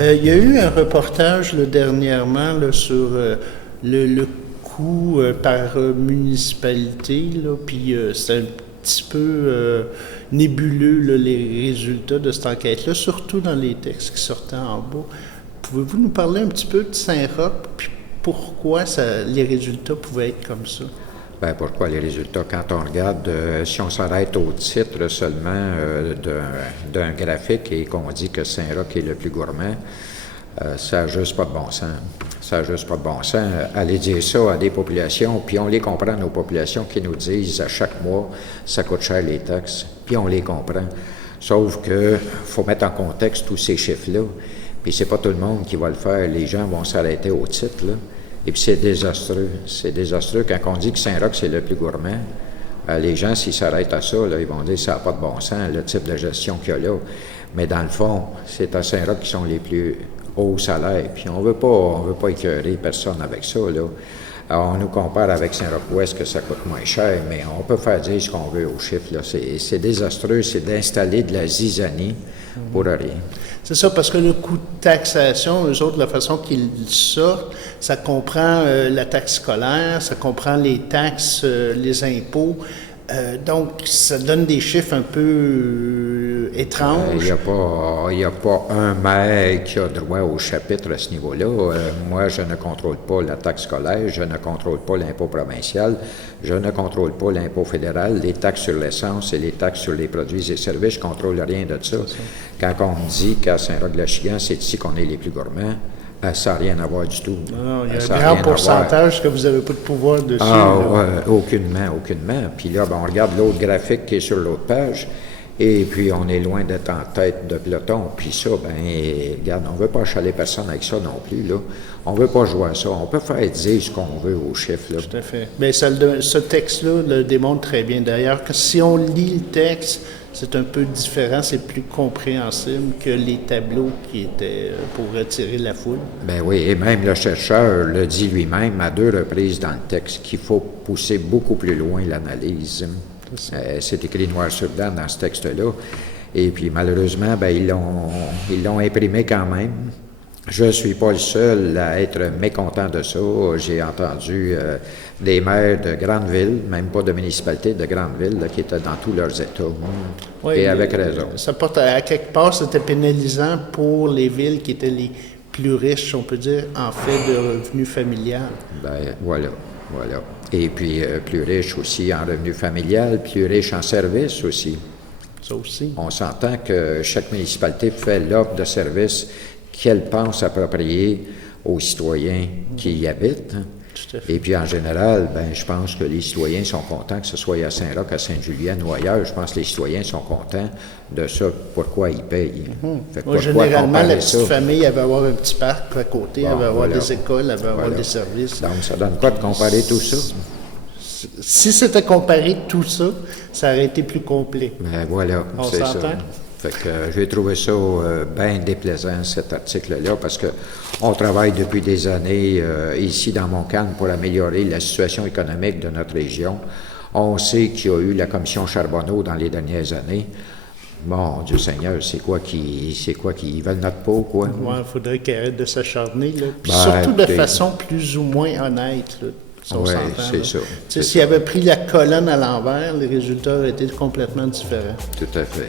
Il y a eu un reportage là, dernièrement là, sur le coût par municipalité, là, puis c'est un petit peu nébuleux là, les résultats de cette enquête-là, surtout dans les textes qui sortaient en bas. Pouvez-vous nous parler un petit peu de Saint-Roch, puis pourquoi les résultats pouvaient être comme ça? Bien, pourquoi les résultats? Quand on regarde, si on s'arrête au titre seulement d'un graphique et qu'on dit que Saint-Roch est le plus gourmand, ça n'a juste pas de bon sens. Ça n'a juste pas de bon sens. Aller dire ça à des populations, puis on les comprend, nos populations qui nous disent à chaque mois, ça coûte cher les taxes, puis on les comprend. Sauf que faut mettre en contexte tous ces chiffres-là, puis c'est pas tout le monde qui va le faire. Les gens vont s'arrêter au titre, là. Et puis c'est désastreux. C'est désastreux. Quand on dit que Saint-Roch, c'est le plus gourmand, les gens, s'ils s'arrêtent à ça, là, ils vont dire que ça n'a pas de bon sens, le type de gestion qu'il y a là. Mais dans le fond, c'est à Saint-Roch qui sont les plus hauts salaires. Puis on veut pas écœurer personne avec ça, là. Alors, on nous compare avec Saint-Roch-Ouest que ça coûte moins cher, mais on peut faire dire ce qu'on veut aux chiffres, là. C'est désastreux, c'est d'installer de la zizanie pour rien. C'est ça, parce que le coût de taxation, eux autres, la façon qu'ils sortent, ça comprend la taxe scolaire, ça comprend les taxes, les impôts. Donc, ça donne des chiffres un peu étranges. Il n'y a pas un maire qui a droit au chapitre à ce niveau-là. Moi, je ne contrôle pas la taxe scolaire, je ne contrôle pas l'impôt provincial, je ne contrôle pas l'impôt fédéral, les taxes sur l'essence et les taxes sur les produits et services, je ne contrôle rien de ça. Quand on me dit qu'à Saint-Roch-de-L'Achigan, c'est ici qu'on est les plus gourmands, ça n'a rien à voir du tout. Non, il y a un grand pourcentage que vous n'avez pas de pouvoir dessus. Aucunement. Puis là, on regarde l'autre graphique qui est sur l'autre page, et puis on est loin d'être en tête de peloton. Puis ça, regarde, on ne veut pas achaler personne avec ça non plus, là. On ne veut pas jouer à ça. On peut faire dire ce qu'on veut aux chiffres, là. Tout à fait. Bien, ce texte-là le démontre très bien. D'ailleurs, que si on lit le texte, c'est un peu différent, c'est plus compréhensible que les tableaux qui étaient pour retirer la foule. Ben oui, et même le chercheur le dit lui-même à 2 reprises dans le texte qu'il faut pousser beaucoup plus loin l'analyse. C'est écrit noir sur blanc dans ce texte-là. Et puis malheureusement, ils l'ont imprimé quand même. Je ne suis pas le seul à être mécontent de ça. J'ai entendu des maires de grandes villes, même pas de municipalités, de grandes villes, là, qui étaient dans tous leurs États. Oui, et avec raison. Ça porte à quelque part, c'était pénalisant pour les villes qui étaient les plus riches, on peut dire, en fait de revenus familial. Ben voilà. Et puis plus riches aussi en revenus familial, plus riches en services aussi. Ça aussi. On s'entend que chaque municipalité fait l'offre de services qu'elle pense appropriée aux citoyens qui y habitent. Tout à fait. Et puis, en général, je pense que les citoyens sont contents, que ce soit à Saint-Roch, à Sainte-Julienne ou ailleurs. Je pense que les citoyens sont contents de ça, pourquoi ils payent. Fait que généralement, la petite famille, elle va avoir un petit parc à côté, elle va avoir des écoles, elle va avoir des services. Donc, ça donne quoi de comparer tout ça? Si c'était comparé tout ça, ça aurait été plus complet. Voilà, c'est ça. Fait que j'ai trouvé ça bien déplaisant, cet article-là, parce qu'on travaille depuis des années ici dans Montcalm pour améliorer la situation économique de notre région. On sait qu'il y a eu la commission Charbonneau dans les dernières années. Mon Dieu Seigneur, c'est quoi qui veulent notre peau, quoi? Il faudrait qu'ils arrêtent de s'acharner, là. Puis surtout de façon plus ou moins honnête, là. Oui, c'est ça. S'ils avaient pris la colonne à l'envers, les résultats auraient été complètement différents. Tout à fait.